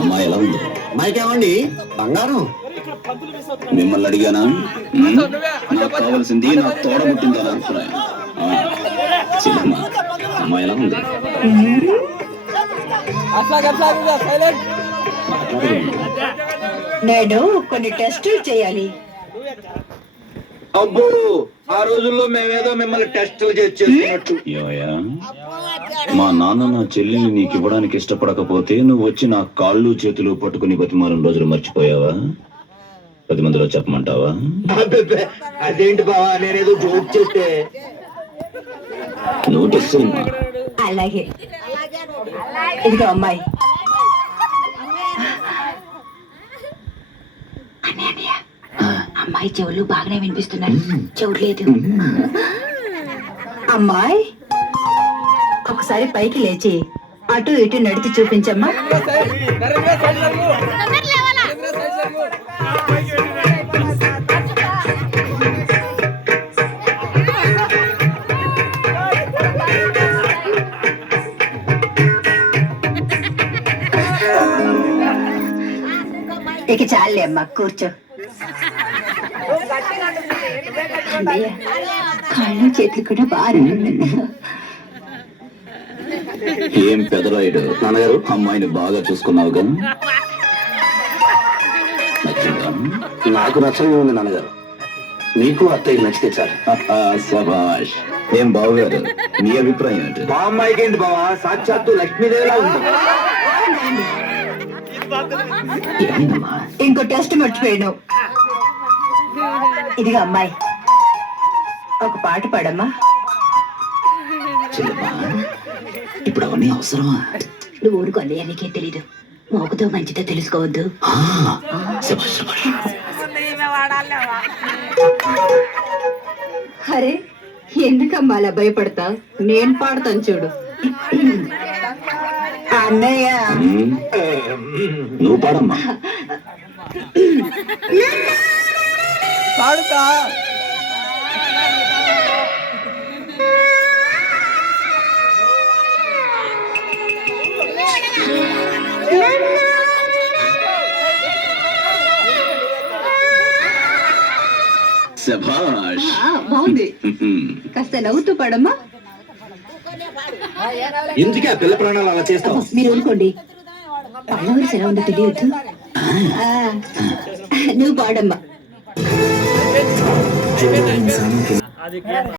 అమ్మాయి ఎలా ఉంది? అమ్మాయికేమండి బంగారం? మిమ్మల్ని అడిగానా? నాకు కావాల్సింది నా తోడబుట్టింది అలా అభిప్రాయం. చెల్లెమ్మ, అమ్మాయి ఎలా ఉంది? నేను కొన్ని టెస్టులు చేయాలి. అబ్బో, ఆ రోజుల్లో మేమేదో మిమ్మల్ని టెస్టులు చేస్తున్నట్టు. మా నాన్న నా చెల్లిని నీకు ఇవ్వడానికి ఇష్టపడకపోతే నువ్వు వచ్చి నా కాళ్ళు చేతులు పట్టుకుని బతిమాలం రోజులు మర్చిపోయావా? 10 మందిలో చెప్పమంటావా? అదేంటి బావా, నేనేదో జోక్ చేస్తే. నువ్వు టెస్ట్ చేయమ్మా. అలాగే. ఇదిగో అమ్మాయి. అమ్మాయి చెవులు బాగానే వినిపిస్తున్నాయి, చూడలేదు. అమ్మాయి ఒకసారి పైకి లేచి అటు ఇటు నడిచి చూపించమ్మా. ఇక చాలే అమ్మా, కూర్చో. కాళ్ళు చేతులు కూడా బాగా. ఏం పెదరాయుడు నాన్నగారు, అమ్మాయిని బాగా చూసుకున్నావుగా? నాకు నచ్చని ఉంది నాన్నగారు, మీకు అత్తయ్య నచ్చితే చాలు. శభాష్. ఏం బావగారు, నీ అభిప్రాయం ఏంటి? మా అమ్మాయికి ఏంటి బావా, సాక్షాత్తు లక్ష్మీదేవిలా ఉంది. ఇంకో టెస్ట్ మర్చిపోయాను. ఇదిగా అమ్మాయి, ఒక పాట పాడమ్మా. ఇప్పుడు అవన్నీ అవసరమా? నువ్వు ఊరుకోండి, నీకే తెలీదు. మోకుతో మంచిదో తెలుసుకోవద్దు. అరే, ఎందుకమ్మా అలా భయపడతా? నేను పాడతాను చూడు. అన్నయ్య, నువ్వు పాడమ్మా. పాడుతా. శభాష్, బాగుంది. కాస్త నవ్వుతూ పాడమ్మా. ఎందుకే ఆ పిల్ల ప్రాణాలు అలా చేస్తావు? మీరు ఊరుకోండి, పళ్ళ గురించి ఎలా ఉందో తెలియదు. నువ్వు పాడమ్మా.